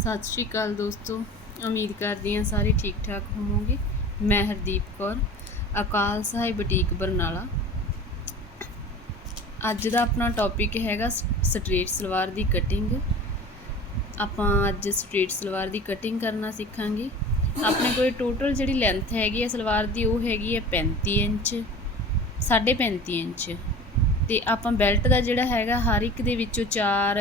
ਸਤਿ ਸ਼੍ਰੀ ਅਕਾਲ ਦੋਸਤੋ, ਉਮੀਦ ਕਰਦੀ ਹਾਂ ਸਾਰੇ ਠੀਕ ਠਾਕ ਹੋਵੋਗੇ। ਮੈਂ ਹਰਦੀਪ ਕੌਰ, ਅਕਾਲ ਸਾਹਿਬ ਬੁਟੀਕ ਬਰਨਾਲਾ। ਅੱਜ ਦਾ ਆਪਣਾ ਟੌਪਿਕ ਹੈਗਾ ਸਟ੍ਰੇਟ ਸਲਵਾਰ ਦੀ ਕਟਿੰਗ ਆਪਾਂ ਅੱਜ ਸਟ੍ਰੇਟ ਸਲਵਾਰ ਦੀ ਕਟਿੰਗ ਕਰਨਾ ਸਿੱਖਾਂਗੇ। ਆਪਣੇ ਕੋਲ ਟੋਟਲ ਜਿਹੜੀ ਲੈਂਥ ਹੈਗੀ ਹੈ ਸਲਵਾਰ ਦੀ, ਉਹ ਹੈਗੀ ਹੈ 35 ਇੰਚ 35.5 ਇੰਚ। ਤੇ ਆਪਾਂ ਬੈਲਟ ਦਾ ਜਿਹੜਾ ਹੈਗਾ, ਹਰ ਇੱਕ ਦੇ ਵਿੱਚੋਂ 4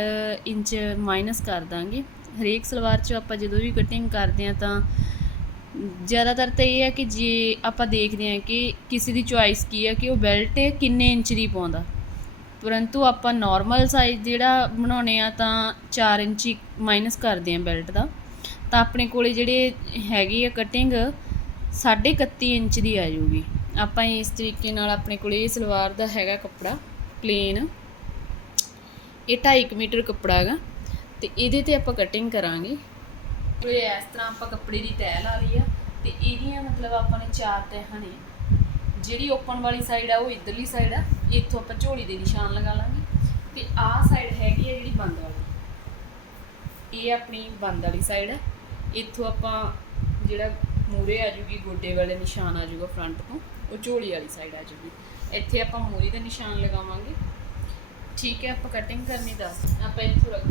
ਇੰਚ ਮਾਈਨਸ ਕਰ ਦਾਂਗੇ। ਹਰੇਕ ਸਲਵਾਰ 'ਚ ਆਪਾਂ ਜਦੋਂ ਵੀ ਕਟਿੰਗ ਕਰਦੇ ਆ ਤਾਂ ਜ਼ਿਆਦਾਤਰ ਤਾਂ ਇਹ ਹੈ ਕਿ ਜੇ ਆਪਾਂ ਦੇਖਦੇ ਹਾਂ ਕਿ ਕਿਸੇ ਦੀ ਚੁਆਇਸ ਕੀ ਹੈ ਕਿ ਉਹ ਬੈਲਟ ਕਿੰਨੇ ਇੰਚ ਦੀ ਪਾਉਂਦਾ। ਪਰੰਤੂ ਆਪਾਂ ਨਾਰਮਲ ਸਾਈਜ਼ ਜਿਹੜਾ ਬਣਾਉਣੇ ਆ ਤਾਂ 4 ਇੰਚ ਮਾਈਨਸ ਕਰਦੇ ਆ ਬੈਲਟ ਦਾ। ਤਾਂ ਆਪਣੇ ਕੋਲੇ ਜਿਹੜੇ ਹੈਗੀ ਆ ਕਟਿੰਗ 31 ਇੰਚ ਦੀ ਆ ਜੂਗੀ ਆਪਾਂ ਇਸ ਤਰੀਕੇ ਨਾਲ ਆਪਣੇ ਕੋਲੇ ਇਹ ਸਲਵਾਰ ਦਾ ਹੈਗਾ ਕੱਪੜਾ ਪਲੇਨ ਇਹ 2.5 ਮੀਟਰ ਕੱਪੜਾ ਹੈਗਾ। ਤੇ ਇਹਦੇ ਤੇ ਆਪਾਂ ਕਟਿੰਗ ਕਰਾਂਗੇ। ਤੇ ਇਸ ਤਰ੍ਹਾਂ ਆਪਾਂ ਕੱਪੜੇ ਦੀ ਤੈਅ ਲਾ ਲਈ ਆ, ਤੇ ਇਹਦੀਆਂ ਮਤਲਬ ਆਪਾਂ ਨੇ ਚਾਰ ਤਹਿਾਂ ਨੇ। ਜਿਹੜੀ ਓਪਨ ਵਾਲੀ ਸਾਈਡ ਆ, ਉਹ ਇਧਰਲੀ ਸਾਈਡ ਆ, ਇੱਥੋਂ ਆਪਾਂ ਝੋਲੀ ਦੇ ਨਿਸ਼ਾਨ ਲਗਾ ਲਾਂਗੇ। ਤੇ ਆਹ ਸਾਈਡ ਹੈਗੀ ਆ ਜਿਹੜੀ ਬੰਦ ਵਾਲੀ। ਇਹ ਆਪਣੀ ਬੰਦ ਵਾਲੀ ਸਾਈਡ ਆ। ਇੱਥੋਂ ਆਪਾਂ ਜਿਹੜਾ ਮੂਰੇ ਆ ਜੂਗੀ, ਗੋਡੇ ਵਾਲੇ ਨਿਸ਼ਾਨ ਆ ਜੂਗਾ ਫਰੰਟ ਤੋਂ, ਉਹ ਝੋਲੀ ਵਾਲੀ ਸਾਈਡ ਆ ਜੂਗੀ। ਇੱਥੇ ਆਪਾਂ ਮੂਰੀ ਦਾ ਨਿਸ਼ਾਨ ਲਗਾਵਾਂਗੇ। ਠੀਕ ਹੈ, ਆਪਾਂ ਕਟਿੰਗ ਕਰਨੀ ਦੱਸ। ਆਪਾਂ ਇੱਥੋਂ ਰੱਖ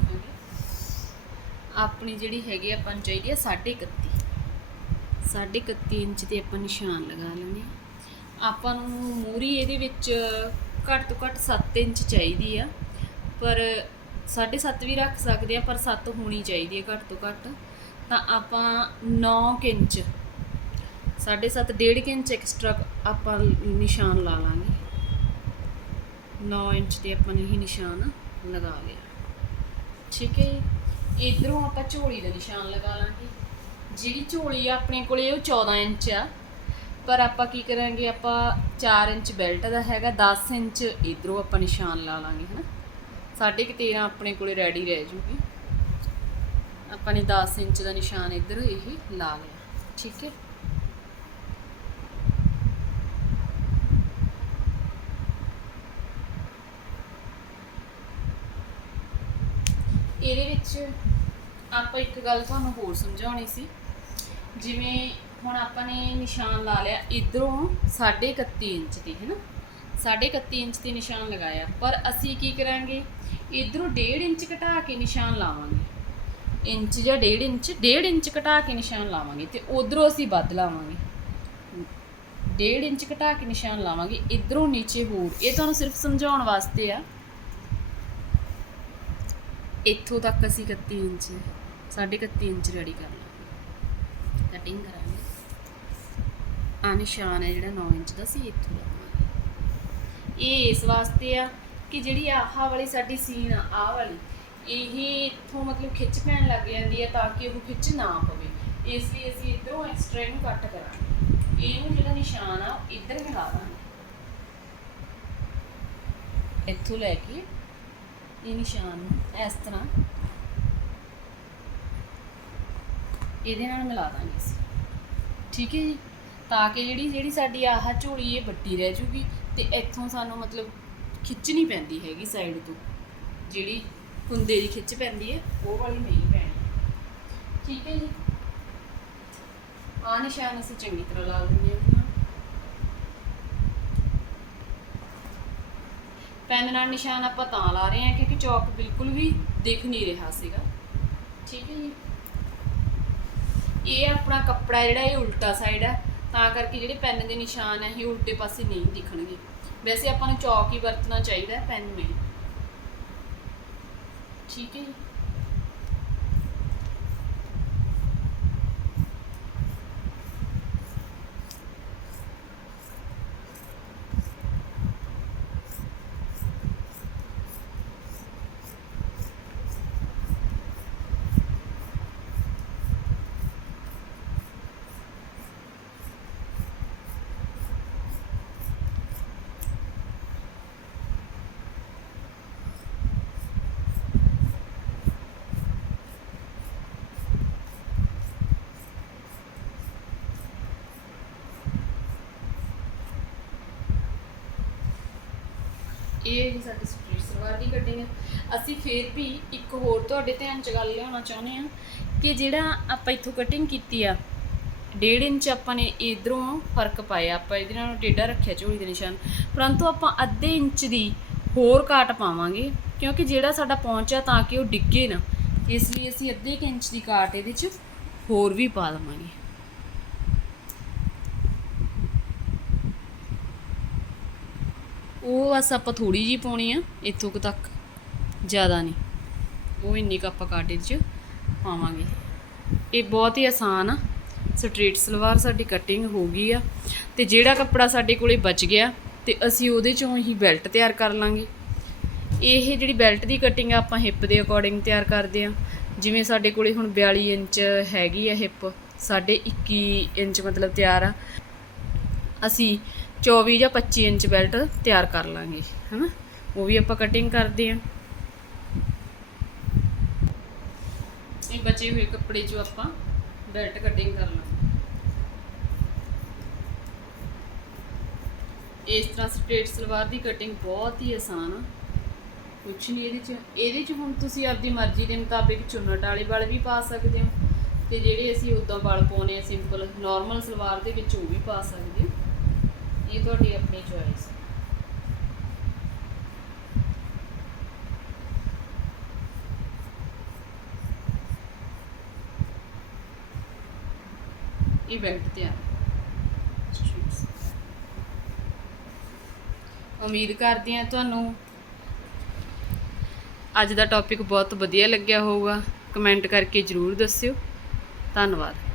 ਆਪਣੀ ਜਿਹੜੀ ਹੈਗੀ ਆਪਾਂ ਨੂੰ ਚਾਹੀਦੀ ਹੈ 31 31 ਇੰਚ ਤੇ ਆਪਾਂ ਨਿਸ਼ਾਨ ਲਗਾ ਲੈਣੇ ਆਪਾਂ ਨੂੰ ਮੂਰੀ ਇਹਦੇ ਵਿੱਚ ਘੱਟ ਤੋਂ ਘੱਟ 7 ਇੰਚ ਚਾਹੀਦੀ ਆ। ਪਰ 7.5 ਵੀ ਰੱਖ ਸਕਦੇ ਆ ਪਰ 7 ਹੋਣੀ ਚਾਹੀਦੀ ਹੈ ਘੱਟ ਤੋਂ ਘੱਟ। ਤਾਂ ਆਪਾਂ 9 ਇੰਚ 7.5 1.5 ਇੰਚ ਐਕਸਟਰਾ ਆਪਾਂ ਨਿਸ਼ਾਨ ਲਾ ਲਾਂਗੇ। 9 ਇੰਚ ਤੇ ਆਪਾਂ ਨੇ ਇਹ ਨਿਸ਼ਾਨ ਲਗਾ ਲਿਆ। ਠੀਕ ਹੈ ਇਧਰੋਂ ਆਪਾਂ ਝੋਲੀ ਦਾ ਨਿਸ਼ਾਨ ਲਗਾ ਲਾਂਗੇ। ਜਿਹੜੀ ਝੋਲੀ ਆ ਆਪਣੇ ਕੋਲੇ ਉਹ 14 ਇੰਚ ਆ। ਪਰ ਆਪਾਂ ਕੀ ਕਰਾਂਗੇ, ਆਪਾਂ 4 ਇੰਚ ਬੈਲਟ ਦਾ ਹੈਗਾ 10 ਇੰਚ ਇਧਰੋਂ ਆਪਾਂ ਨਿਸ਼ਾਨ ਲਾ ਲਾਂਗੇ, ਹਨਾ। ਸਾਢੇ ਕੁ 13 ਆਪਣੇ ਕੋਲੇ ਰੈਡੀ ਰਹਿ ਜੂਗੀ। ਆਪਾਂ ਨੇ 10 ਇੰਚ ਦਾ ਨਿਸ਼ਾਨ ਇੱਧਰ ਇਹ ਲਾ ਲਿਆ। ਠੀਕ ਹੈ। ਇਹਦੇ ਵਿੱਚ ਆਪਾਂ ਇੱਕ ਗੱਲ ਤੁਹਾਨੂੰ ਹੋਰ ਸਮਝਾਉਣੀ ਸੀ। ਜਿਵੇਂ ਹੁਣ ਆਪਾਂ ਨੇ ਨਿਸ਼ਾਨ ਲਾ ਲਿਆ, ਇਧਰੋਂ 31.5 ਇੰਚ ਦੀ, ਹੈ ਨਾ? 31.5 ਇੰਚ ਦੀ ਨਿਸ਼ਾਨ ਲਗਾਇਆ। ਪਰ ਅਸੀਂ ਕੀ ਕਰਾਂਗੇ? ਇਧਰੋਂ 1.5 ਇੰਚ ਘਟਾ ਕੇ ਨਿਸ਼ਾਨ ਲਾਵਾਂਗੇ। ਇੰਚ ਜਾਂ 1.5 ਇੰਚ 1.5 ਇੰਚ ਘਟਾ ਕੇ ਨਿਸ਼ਾਨ ਲਾਵਾਂਗੇ ਤੇ ਉਧਰੋਂ ਅਸੀਂ ਵੱਧ ਲਾਵਾਂਗੇ। 1.5 ਇੰਚ ਘਟਾ ਕੇ ਨਿਸ਼ਾਨ ਲਾਵਾਂਗੇ, ਇਧਰੋਂ ਨੀਚੇ ਹੋਰ। ਇਹ ਤੁਹਾਨੂੰ ਸਿਰਫ ਸਮਝਾਉਣ ਵਾਸਤੇ ਆ। ਇੱਥੋਂ ਤੱਕ ਅਸੀਂ 31 ਇੰਚ 31 ਇੰਚ ਰੈਡੀ ਕਰ ਲਾਂਗੇ ਕਟਿੰਗ ਕਰਾਂਗੇ। ਆ ਨਿਸ਼ਾਨ ਹੈ ਜਿਹੜਾ 9 ਇੰਚ ਦਾ ਸੀ, ਇੱਥੋਂ ਲਾਵਾਂਗੇ ਇਹ ਇਸ ਵਾਸਤੇ ਆ ਕਿ ਜਿਹੜੀ ਆਹ ਵਾਲੀ ਸਾਡੀ ਸੀਨ ਆ, ਆਹ ਵਾਲੀ, ਇਹ ਇੱਥੋਂ ਮਤਲਬ ਖਿੱਚ ਪੈਣ ਲੱਗ ਜਾਂਦੀ ਹੈ ਤਾਂ ਕਿ ਉਹ ਖਿੱਚ ਨਾ ਪਵੇ। ਇਸ ਲਈ ਅਸੀਂ ਇਧਰੋਂ ਐਕਸਟਰਾ ਇਹਨੂੰ ਕੱਟ ਕਰਾਂਗੇ। ਇਹਨੂੰ ਜਿਹੜਾ ਨਿਸ਼ਾਨ ਆ, ਉਹ ਇੱਧਰ ਮਿਲਾ ਦਾਂਗੇ। ਇੱਥੋਂ ਲੈ ਕੇ ਇਹ ਨਿਸ਼ਾਨ ਨੂੰ ਇਸ ਤਰ੍ਹਾਂ। ਇਹਦੇ ਨਾਲ ਮਿਲਾ ਦਾਂਗੇ ਅਸੀਂ। ਠੀਕ ਹੈ ਜੀ? ਤਾਂ ਕਿ ਜਿਹੜੀ ਜਿਹੜੀ ਸਾਡੀ ਆਹ ਝੋਲੀ ਇਹ ਵੱਡੀ ਰਹਿ ਜੂਗੀ ਤੇ ਇੱਥੋਂ ਸਾਨੂੰ ਮਤਲਬ ਖਿੱਚਣੀ ਪੈਂਦੀ ਹੈਗੀ ਸਾਈਡ ਤੋਂ। ਜਿਹੜੀ ਕੁੰਦੇ ਦੀ ਖਿੱਚ ਪੈਂਦੀ ਹੈ, ਉਹ ਵਾਲੀ ਨਹੀਂ ਪੈਣੀ। ਠੀਕ ਹੈ ਜੀ? ਆਹ ਨਿਸ਼ਾਨ ਅਸੀਂ ਚੰਗੀ ਤਰ੍ਹਾਂ ਲਾ ਦਿੰਦੇ ਹਾਂ। ਪੈਨ ਨਾਲ ਨਿਸ਼ਾਨ ਆਪਾਂ ਤਾਂ ਲਾ ਰਹੇ ਹਾਂ ਕਿਉਂਕਿ ਚੌਕ ਬਿਲਕੁਲ ਵੀ ਦਿਖ ਨਹੀਂ ਰਿਹਾ ਸੀਗਾ। ਠੀਕ ਹੈ ਜੀ। ਇਹ ਆਪਣਾ ਕੱਪੜਾ ਜਿਹੜਾ, ਇਹ ਉਲਟਾ ਸਾਈਡ ਹੈ। ਤਾਂ ਕਰਕੇ ਜਿਹੜੇ ਪੈਨ ਦੇ ਨਿਸ਼ਾਨ ਹੈ, ਇਹ ਉਲਟੇ ਪਾਸੇ ਨਹੀਂ ਦਿਖਣਗੇ। ਵੈਸੇ ਆਪਾਂ ਨੂੰ ਚੌਕ ਹੀ ਵਰਤਣਾ ਚਾਹੀਦਾ ਹੈ ਪੈਨ ਨਹੀਂ ਠੀਕ ਹੈ ਜੀ। ਇਹ ਜੀ ਸਾਡੀ ਸਟ੍ਰੀਟ ਸਲਵਾਰ ਦੀ ਕਟਿੰਗ ਹੈ। ਅਸੀਂ ਫੇਰ ਵੀ ਇੱਕ ਹੋਰ ਤੁਹਾਡੇ ਧਿਆਨ ਚ ਗੱਲ ਲਿਆਉਣਾ ਚਾਹੁੰਦੇ ਆ ਕਿ ਜਿਹੜਾ ਆਪਾਂ ਇੱਥੋਂ ਕਟਿੰਗ ਕੀਤੀ ਆ 1.5 ਇੰਚ ਆਪਾਂ ਨੇ ਇਧਰੋਂ ਫ਼ਰਕ ਪਾਇਆ, ਆਪਾਂ ਇਹਦੇ ਨਾਲ ਟੇਢਾ ਰੱਖਿਆ ਝੋਲੀ ਦੇ ਨਿਸ਼ਾਨ। ਪਰੰਤੂ ਆਪਾਂ ਅੱਧੇ ਇੰਚ ਦੀ ਹੋਰ ਕਾਟ ਪਾਵਾਂਗੇ, ਕਿਉਂਕਿ ਜਿਹੜਾ ਸਾਡਾ ਪਹੁੰਚਾ ਤਾਂ ਕਿ ਉਹ ਡਿੱਗੇ ਨਾ, ਇਸ ਲਈ ਅਸੀਂ ਅੱਧੇ ਕੁ ਇੰਚ ਦੀ ਕਾਟ ਇਹਦੇ 'ਚ ਹੋਰ ਵੀ ਪਾ ਦੇਵਾਂਗੇ ਉਹ ਬਸ ਆਪਾਂ ਥੋੜੀ ਜੀ ਪਾਉਣੀ ਆ, ਇੱਥੋਂ ਕੁ ਤੱਕ। ਜ਼ਿਆਦਾ ਨਹੀਂ। ਉਹ ਇੰਨੀ ਕੁ ਆਪਾਂ ਕਾਟ 'ਚ ਪਾਵਾਂਗੇ। ਇਹ ਬਹੁਤ ਹੀ ਆਸਾਨ ਆ। ਸਟ੍ਰੇਟ ਸਲਵਾਰ ਸਾਡੀ ਕਟਿੰਗ ਹੋ ਗਈ ਆ। ਤੇ ਜਿਹੜਾ ਕੱਪੜਾ ਸਾਡੇ ਕੋਲੇ ਬਚ ਗਿਆ, ਤੇ ਅਸੀਂ ਉਹਦੇ ਚੋਂ ਹੀ ਬੈਲਟ ਤਿਆਰ ਕਰ ਲਾਂਗੇ। ਇਹ ਜਿਹੜੀ ਬੈਲਟ ਦੀ ਕਟਿੰਗ ਆ, ਆਪਾਂ ਹਿੱਪ ਦੇ ਅਕੋਰਡਿੰਗ ਤਿਆਰ ਕਰਦੇ ਆ। ਜਿਵੇਂ ਸਾਡੇ ਕੋਲੇ ਹੁਣ 42 ਇੰਚ ਹੈਗੀ ਆ ਹਿੱਪ ਸਾਡੇ 21 ਇੰਚ ਮਤਲਬ ਤਿਆਰ ਆ। ਅਸੀਂ 24 ਜਾਂ 25 ਇੰਚ ਬੈਲਟ ਤਿਆਰ ਕਰ ਲਾਂਗੇ, ਹਨਾ? ਉਹ ਵੀ ਆਪਾਂ ਕਟਿੰਗ ਕਰਦੇ ਆ। ਇਹ ਬਚੇ ਹੋਏ ਕੱਪੜੇ 'ਚੋਂ ਆਪਾਂ ਬੈਲਟ ਕਟਿੰਗ ਕਰ ਲਾਂਗੇ। ਇਸ ਤਰ੍ਹਾਂ ਸਟ੍ਰੇਟ ਸਲਵਾਰ ਦੀ ਕਟਿੰਗ ਬਹੁਤ ਹੀ ਆਸਾਨ ਆ। ਕੁਛ ਨਹੀਂ ਇਹਦੇ 'ਚ ਇਹਦੇ 'ਚ ਹੁਣ ਤੁਸੀਂ ਆਪਦੀ ਮਰਜ਼ੀ ਦੇ ਮੁਤਾਬਿਕ ਚੁੰਨਟ ਵਾਲੇ ਵਾਲ ਵੀ ਪਾ ਸਕਦੇ ਹੋ। ਤੇ ਜਿਹੜੇ ਅਸੀਂ ਉਦਾਂ ਵਾਲ ਪਾਉਨੇ ਆ ਸਿੰਪਲ ਨਾਰਮਲ ਸਲਵਾਰ ਦੇ ਵਿੱਚ ਉਹ ਵੀ ਪਾ ਸਕਦੇ ਹੋ। ਇਹ ਤੁਹਾਡੀ ਆਪਣੀ ਚੋਇਸ ਇਹ ਬੈਲਟ ਤੇ ਆ ਉਮੀਦ ਕਰਦੀ ਹਾਂ ਤੁਹਾਨੂੰ ਅੱਜ ਦਾ ਟੌਪਿਕ ਬਹੁਤ ਵਧੀਆ ਲੱਗਿਆ ਹੋਊਗਾ। ਕਮੈਂਟ ਕਰਕੇ ਜਰੂਰ ਦੱਸਿਓ। ਧੰਨਵਾਦ।